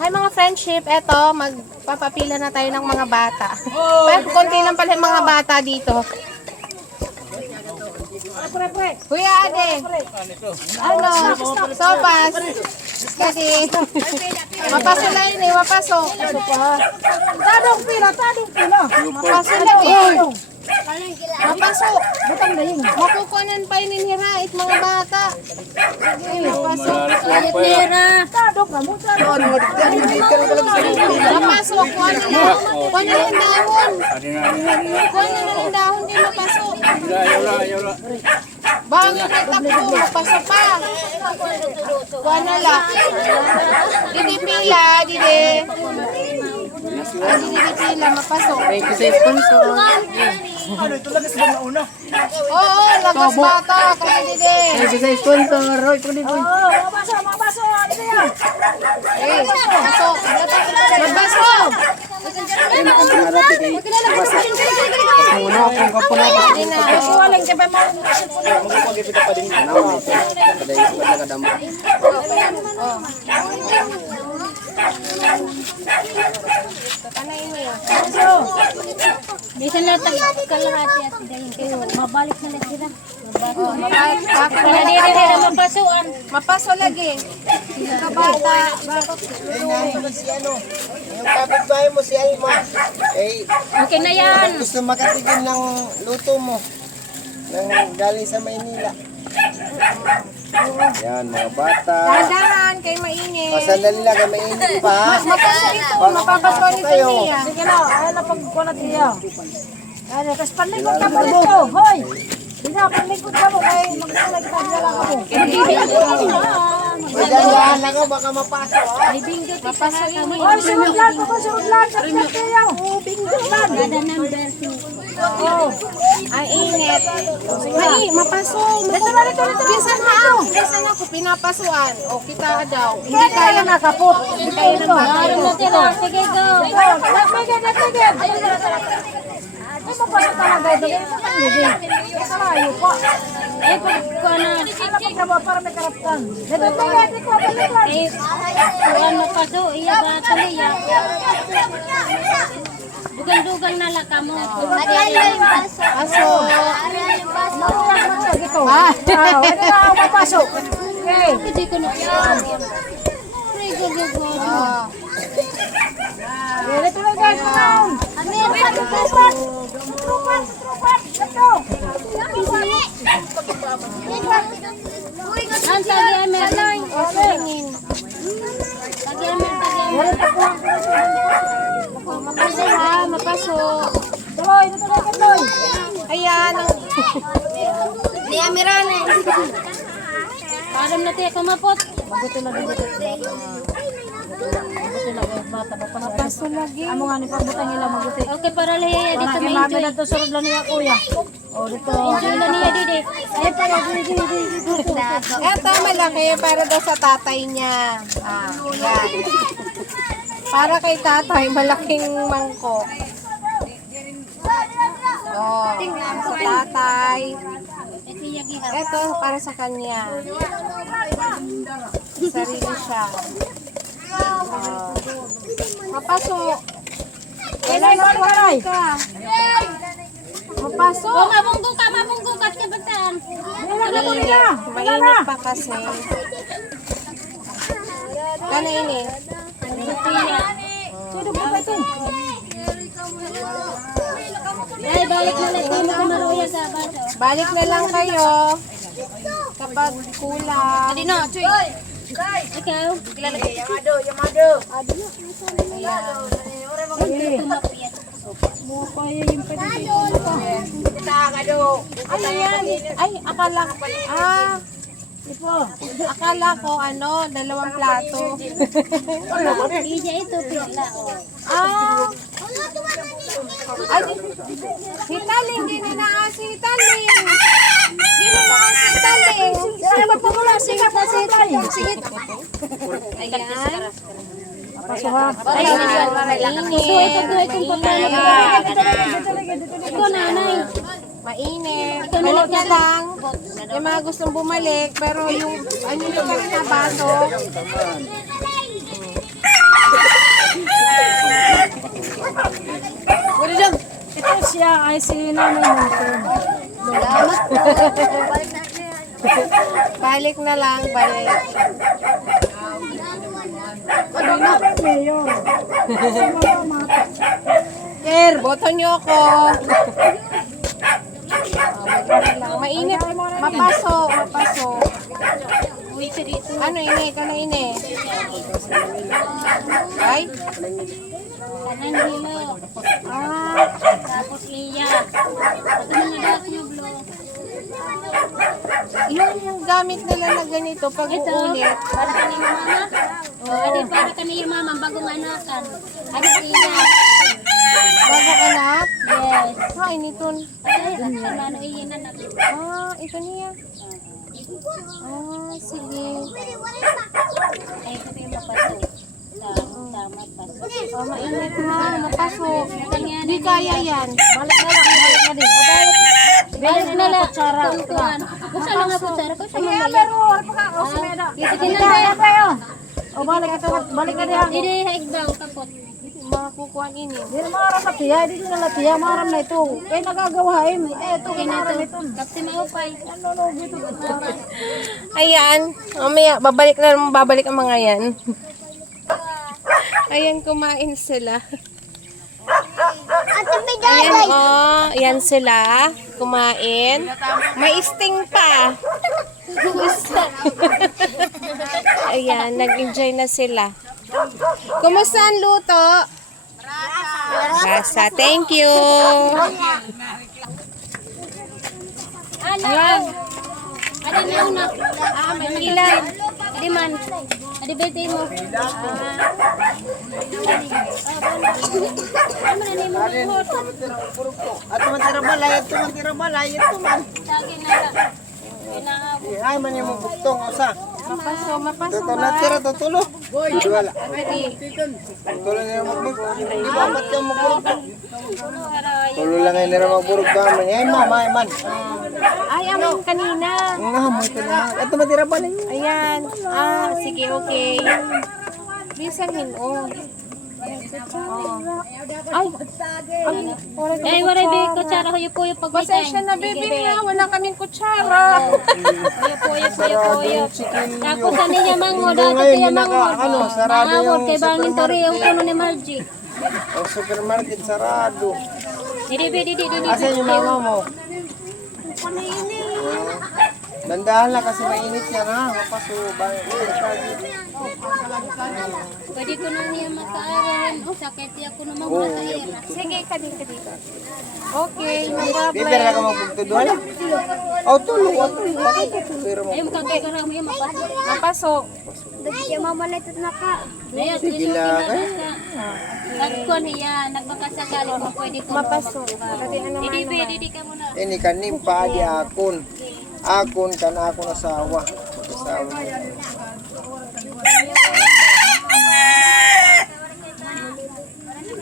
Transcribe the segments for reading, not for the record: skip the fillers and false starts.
Hi mga friendship, eto, magpapapila na tayo ng mga bata. Pero konti lang pala yung mga bata dito. Kuya Ade, ano, sopas, kasi, mapasulay ni, mapasok. Tadong pila. Mapasulay eh. Mapasok. Makukunan pa yun hira, mga bata. Ay, mapasok. Tadong na mo. Mapasok, kuha na ng dahon. Kuha na ng dahon, di mapasok. Bangin na takbo, mapasok pa. Kuha na lang. Didi pila, didi. Ay, didi pila, mapasok. Thank you sa sponsor. Ano ito lagas ba nauna? Oo, lagas bata, kasi didi. Thank you sa sponsor. Roy, kunin ko. Mabaso. Ano yan? Eh, mapasok. Mapasok. Ay, nakapangarap kay Basa. Muna akong kapunata. Hindi na. Walang kaya mo. Kadai ko na kadamo. Kanain niyo. Bisan na kalahati at dahil mabalik na lang sila. Mapasuan. Mapaso lagi. Kabata. Si ano, yung kapitbahay mo si Alma, eh, Okay na yan. gusto makatigil ng luto mo, nang galing sa Maynila. Yan, mga bata. Dahan, kay mainit. Pasandali lang, mainit pa. Mapaso ito. Mapapaso ni Kayo. Pia. Sige na, ay na pagkulat niya. Ay, kasi panlikod ka pa dito. Hoy! Panlikod ka mo kay magkulat ka dala ka mo. May dandahan lang ako, baka mapasok. Mapaso ini. Hoy, surudlan mo ko, surudlan. Sa kaya. Oo, bingot lang. Gada number 2. Oo. Ay, init. Ay, mapaso. Dito. Minsan ako pinapasuan. O, kita daw. Hindi kaya nakapot. Hindi kaya nakapot. Sige, go. Sige. Ay, mapasok talaga ito. Ay, sarayo po. Eh, pag na. Alam mo para may karaptan. Dito ko. Eh, ano pa do? Iya ba tuloy ya? Dugang na lang kamo. Paso. Ito. Ito na ako papasok. Okay. Hindi ko na. Ah. Ito na guys. Trupan. Ito. Ang tagi emer. O, sulingin. Tagi emer. Mapaso ha, mapaso. Tuloy, ito na tuloy. Ayan. Param na tayo kumapot. Mabuti na bata ba pa Mapaso lagi. amo nga ni pagbutang nila mabuti. Okay para laya dito may enjoy. Dito surod lang niya kuya. Oh dito. Enjoy lang niya didi. Ay para didi. Eto, malaki para daw sa tatay niya. Ah, yan. Para kay tatay, malaking mangkok. Oh, sa tatay. Eto, para sa kanya. Sarili siya. Oh. Mapasok. Kailan na ka. Mapasok. Oh mabunggo ka batan. Mainit pa kasi. Kanainin. Sino ba ito? Ay balik na lang kami kumaruya sa bato. Balik na lang kayo kapag kulang. Dino, chuy. Ikaw? Yamado. Ano yan? Ay, akala ko. Akala ko, dalawang plato. Iya ito, pila. Ay, si Taling, di na si Taling. Di na si Taling. Sige, magpapula. Sige. Ayan. Pasuha. Mainit. So, ito itong papel. Ito, nanay. Mainit. Balik na lang. Yung mga gustong bumalik, pero yung ano yung na baso. ay si Nanay Nelson. Salamat po. Balik na lang, balik. Mayor. Sir, boto niyo ako. Mainit. Mapaso, mapaso. Ano ini? Ito na ini. Ay? Kanan hilo. Tapos iya. Ito mga dati yung blue. Yun yung gamit nila na ganito pag Ito, uulit. para kanina mama. Adi para kanina mama, bagong anakan. Adi iya. Bago anak? Yes. Ay, nito. Ay, ano iya na natin. Ito niya. Sige. Ay, ito yung mapaso. Tama, paso. Mainit na. Mapaso. Kanya Di kaya yan. Balik na lang, balik na din. Balik na lang. Tungkuan. Gusto lang nga kutsara ko sa mga. Sige na tayo. O balik ito, balik ka diha. Hindi haig daw kapot. Mga kukuhan ini. Di na maram na tiya, di na tiya, maram na ito. Eh nagagawain, ito Kinato. Kapti maupay. Ayan. Mamaya, babalik ang mga yan. Ayan, kumain sila. Ayan, yan sila. Kumain. May sting pa. Ayan, nag-enjoy na sila. Kumusta ang luto? Rasa. Thank you. Alam. Adi na una. May ilan. Adi man. Adi bete mo. At matira balay, ito man. Sagin na lang. Kailangan. Ay, man yung buktong, osa. Mapaso, mapaso Ito ba? natira, tutulo. Wala. Pwede. Tulo nila magburog. Di ba, ba't yung magburog? Tulo lang ngayon nila magburog ba? Ay, man. Ay, amin kanina. Nga, mo ito naman. Ito matira balay. Ayan. Sige, okay. Bisan hinon. Ay, wala bi kutsara ko yung puyo pag Pasensya na, baby nga. Wala kaming kutsara. Puyo. Tapos ano niya mango, Ito dati ngayon, niya hindi mango. ano, sarado Mangawod yung kay bangin tori yung puno ni Margie. Ang supermarket, sarado. Didi. Asan yung mama mo? Dandahan lang kasi mainit yan ha. Mapaso ba? Pwede ko na niya makaaral. Sakit ako naman muna sa era. Sige, kadito. Okay, no Bibir na ka problem. magpagtuduhan? O, tulo. Pero mo. Ay, makakakarami yung mapasok. Mapasok. Sige lang eh. Nagkuhan niya, nagbakasagali mo pwede ko. Mapasok. Didi ka muna. Ini kanim pa di akon. Akon kan akon asawa. Asawa.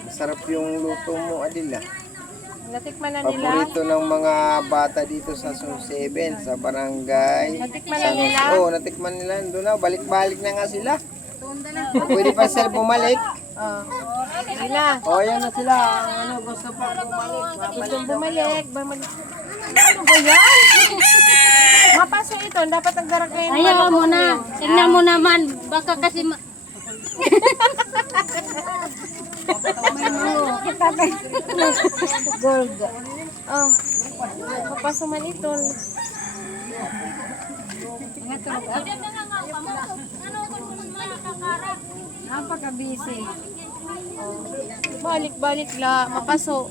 Sarap yung luto mo, Adila. Natikman na nila. Paborito ng mga bata dito sa Zone 7, sa barangay. Natikman na nila. Oo, natikman nila. Doon na, balik-balik na nga sila. Pwede pa sila bumalik. Sige na. O, ayan na sila. Ano, gusto pa bumalik. Gusto bumalik. Ano ba yan? Mapasok ito. Dapat nagdarak kayo. Ayaw mo na. Tingnan mo naman. Baka kasi Gold. Mapasok man ito. Napaka-busy. Balik-balik la. Mapasok.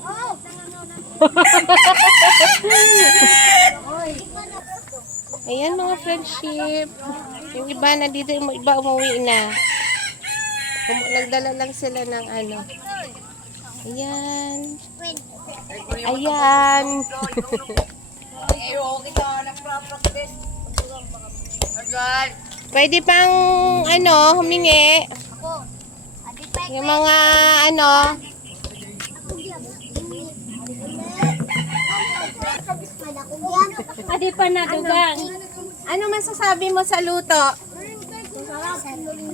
Ayan mga friendship. Yung iba na dito, yung iba umuwi na. Nagdala lang sila ng ano. Ayan. Ayan. Pwede pang ano, humingi. Yung mga ano. adi pa nadugang. Ano masasabi mo sa luto?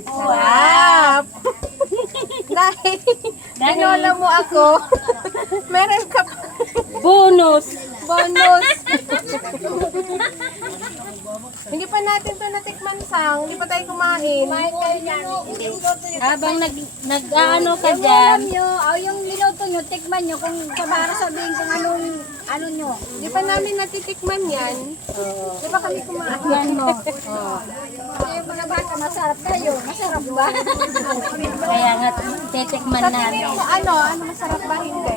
Sarap! Dahil, tinola mo ako. Meron ka pa. Bonus. Bonus. Hindi pa natin to natikman, Sang. Hindi pa tayo kumain. Habang nag-ano ka dyan. Yung linuto nyo, tikman nyo kung para sabihin kung ano nyo. Hindi pa namin natitikman yan. Di ba kami kumain? Yan mo. Yung mga bata, masarap tayo. Masarap ba? Kaya nga, titikman natin. Ano masarap ba? Hindi.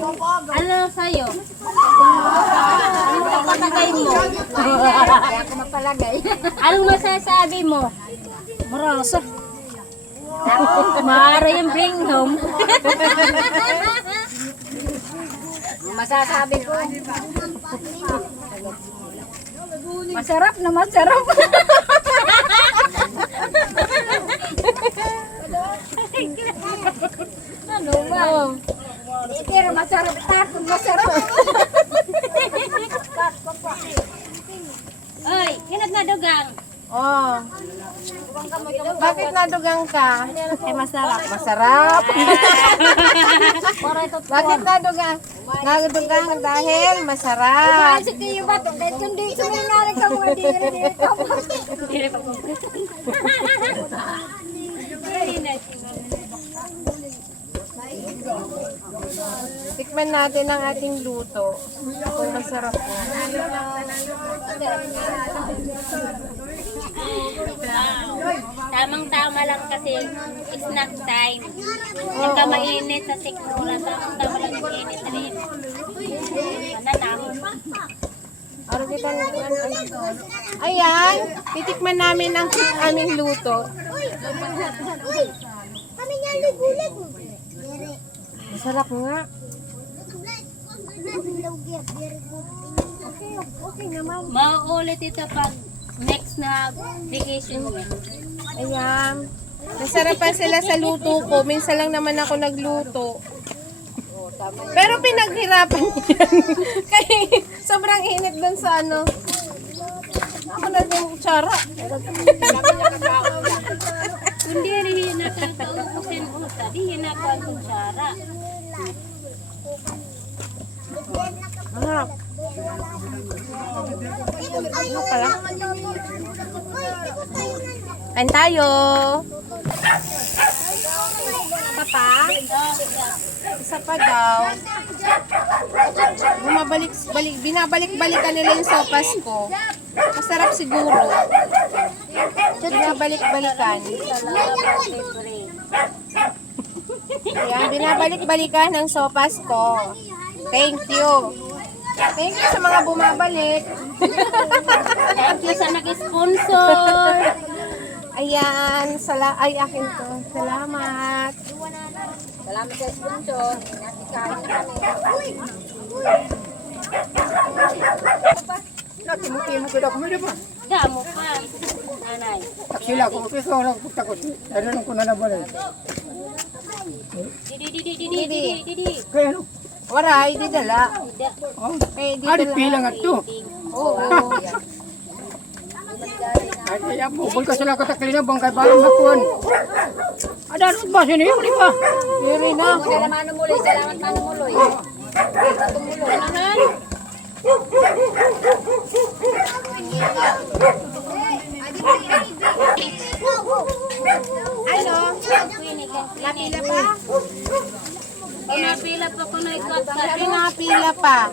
Ano sa'yo? Ano patagay mo? Kaya ako magpalagay. Anong masasabi mo? Marasa. Mara yung bring home. Masasabi ko. Masarap na masarap. Ano ba? Pero masarap takot masarap. Oy, hinag na dugang. Oh. Bakit nadugang ka? Eh masarap. Masarap. Bakit nadugang? Nadugang dahil masarap. Kasi kayo ba ito? Kahit kundi sumingarin ka mga diri. Tikman natin ang ating luto. Kung masarap po. Tamang-tama lang kasi snack time. Yung ka mainit sa sikmura, tamang-tama lang yung init rin. Mananang. Ano kita Ayan, titikman namin ang aming luto. Masarap nga. Mauulit ito pag next na vacation mo. Ayan. Nasarapan sila sa luto ko. Minsan lang naman ako nagluto. Pero pinaghirapan yan. Kaya sobrang init dun sa ano. Ako na yung kutsara. Kundi rin nakakausin uta, di hinapan kutsara. Masarap. Ano pala? Kain tayo. Papa? Isa pa daw. Binabalik-balikan nila yung sopas ko. Masarap siguro. Binabalik-balikan. Ayan, binabalik-balikan ng sopas ko. Thank you. Thank you sa mga bumabalik. Thank you sa nag-sponsor. Ayan, ay akin to. Salamat. Salamat sa sponsor. Nakikain na kami. Nakimutin mo kita kumili pa. Damo pa. Anay. Taksila ko, kasi ako lang takot. Ano nung kuna na ba rin? Didi. Kaya ano? Waray, di dala. Oh, Eh, di ari dala. pila nga to. Oo. Ay, kaya bukol ka sila kataklina bang kay barang hakuan. Ada ano ba sini? Hindi pa. Diri na ako. Salamat manuloy. Salamat manuloy. Ano? Napila pa? Pinapila pa ko na ikot pa. Pinapila pa.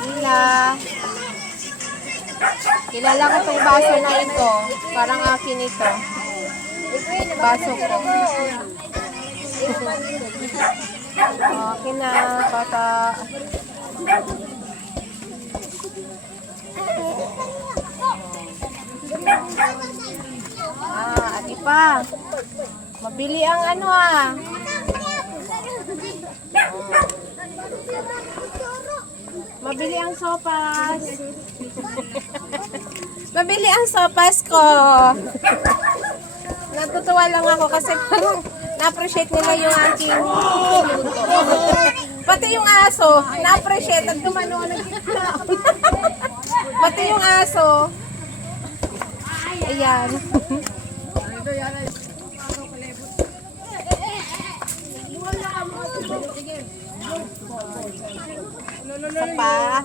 Pila. Kilala ko itong baso na ito. Parang akin ito. Baso ko. Okay na, bata. Ati pa. Mabili ang ano Mabili ang sopas. Mabili ang sopas ko. Natutuwa lang ako kasi parang na-appreciate nila yung aking luto. Pati yung aso, na-appreciate at tumano ng Pati yung aso. Ayan. Isa pa.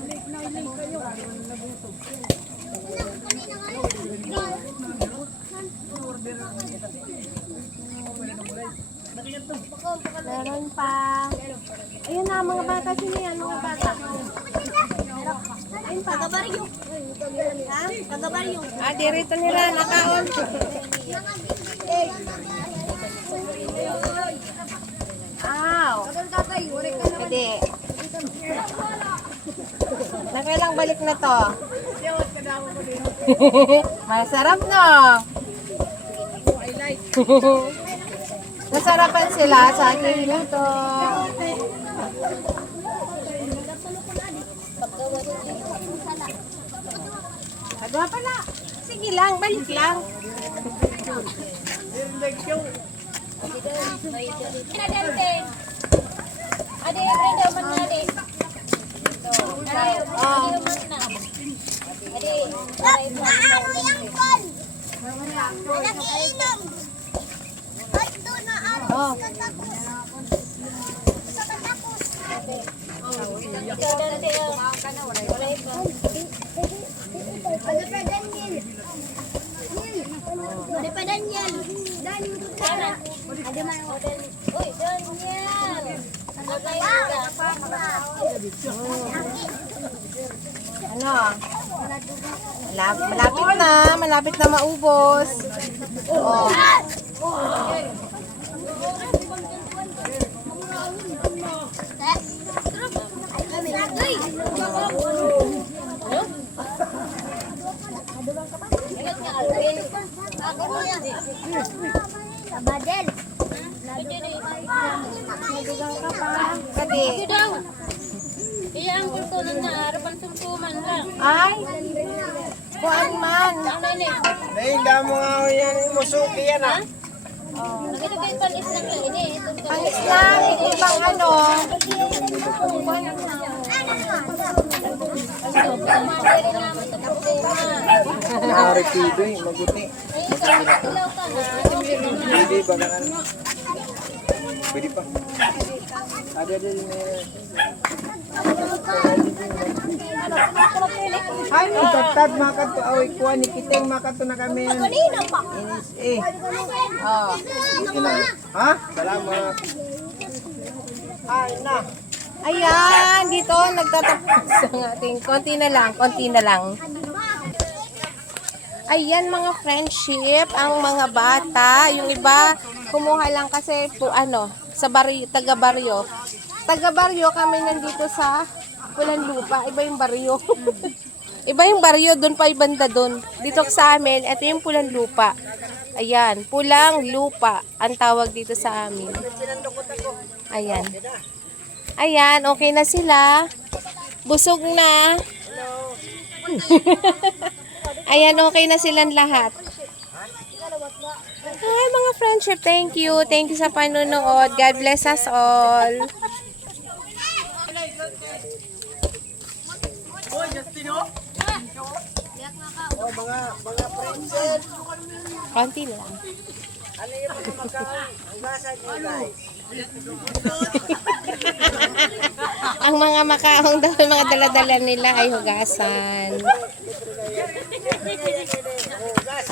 Meron pa. Ayun na, mga bata. Sino yan, mga bata? Ayun pa. Kagabaryo. Ha? Kagabaryo. Ah, dirito nila. Nakaon. Aw. Hindi. Nakailang balik na to? Masarap no? Nasarapan sila sa aking luto. Agwa pala. Sige lang, balik lang. Ade, Brenda, man na ade. Oh. Oh. Ada pa Daniel. Ada man. Uy, Daniel. Ano? Malapit na maubos. Oh. Badel. Kadi. Iya ang kultunan na harapan sumsuman lang. Ay. Kuan man. Ang nani. Nahinda mo nga ako yan. Musuki yan ah. Nakita kayo panis lang lang ini. Ang Islam, ibang ano. Madali naman sa problema. Nakarepido eh. Mabuti. Ilaw ka na. Pwede ba ka na? Pwede pa. Ada din ay, tatad makato away kuha ni kiteng makato na kami. Kanina pa. Inis eh. Oh. Ha? Salamat. Ay na. Ayan, dito nagtatapos ang ating konti na lang. Ayan mga friendship, ang mga bata, yung iba kumuha lang kasi po ano, sa baryo, taga-baryo. Taga-baryo kami nandito sa Pulang Lupa, iba yung baryo. Iba yung baryo, doon pa ibanda doon. Dito sa amin, ito yung Pulang Lupa. Ayan, Pulang Lupa ang tawag dito sa amin. Ayan. Ayan, okay na sila. Busog na. Ayan, okay na silang lahat. Hi mga friendship, thank you. Thank you sa panonood. God bless us all. Mga friendship. Konti lang. Ano yung mga magkakahugasan nyo guys? Ang mga makaong daw, yung mga daladala nila ay hugasan. Hugas.